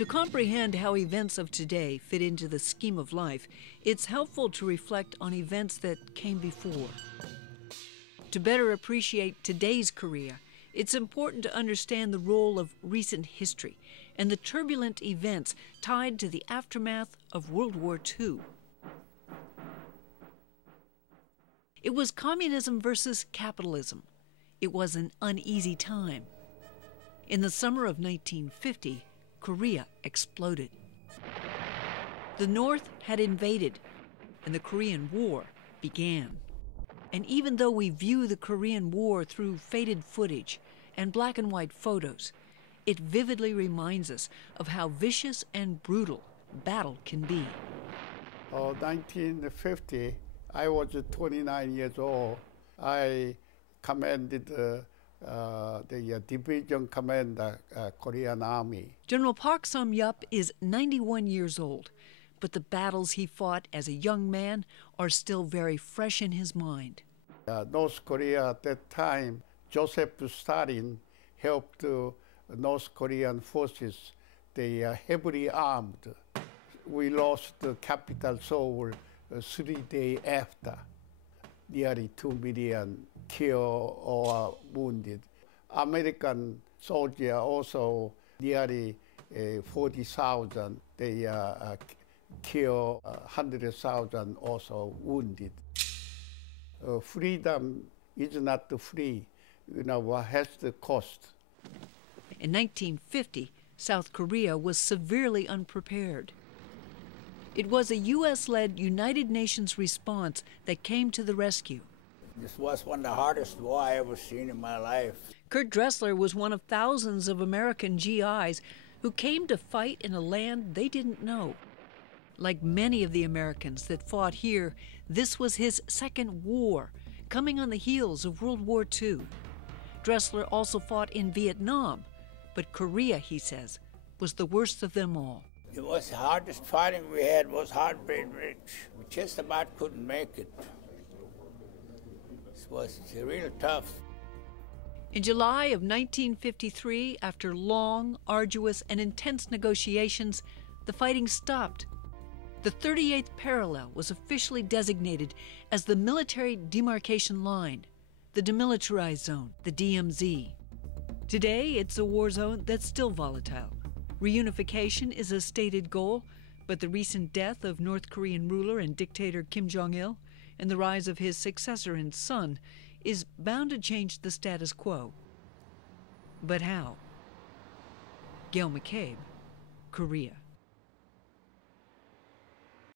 To comprehend how events of today fit into the scheme of life, it's helpful to reflect on events that came before. To better appreciate today's Korea, it's important to understand the role of recent history and the turbulent events tied to the aftermath of World War II. It was communism versus capitalism. It was an uneasy time. In the summer of 1950, Korea exploded. The North had invaded, and the Korean War began. And even though we view the Korean War through faded footage and black and white photos, it vividly reminds us of how vicious and brutal battle can be. 1950, I was 29 years old. I commanded the division commander, Korean Army. General Park Sam-yup is 91 years old, but the battles he fought as a young man are still very fresh in his mind. North Korea at that time, Joseph Stalin helped North Korean forces. They are heavily armed. We lost the capital Seoul 3 days after. Nearly 2 million killed or wounded. American soldiers also nearly 40,000. They killed 100,000 also wounded. Freedom is not free. What has the cost? In 1950, South Korea was severely unprepared. It was a U.S.-led United Nations response that came to the rescue. This was one of the hardest war I ever seen in my life. Kurt Dressler was one of thousands of American GIs who came to fight in a land they didn't know. Like many of the Americans that fought here, this was his second war, coming on the heels of World War II. Dressler also fought in Vietnam, but Korea, he says, was the worst of them all. It was the hardest fighting we had was Heartbreak Ridge. We just about couldn't make it. It was real tough. In July of 1953, after long, arduous, and intense negotiations, the fighting stopped. The 38th parallel was officially designated as the Military Demarcation Line, the Demilitarized Zone, the DMZ. Today, it's a war zone that's still volatile. Reunification is a stated goal, but the recent death of North Korean ruler and dictator Kim Jong-il and the rise of his successor and son is bound to change the status quo. But how? Gail McCabe, Korea.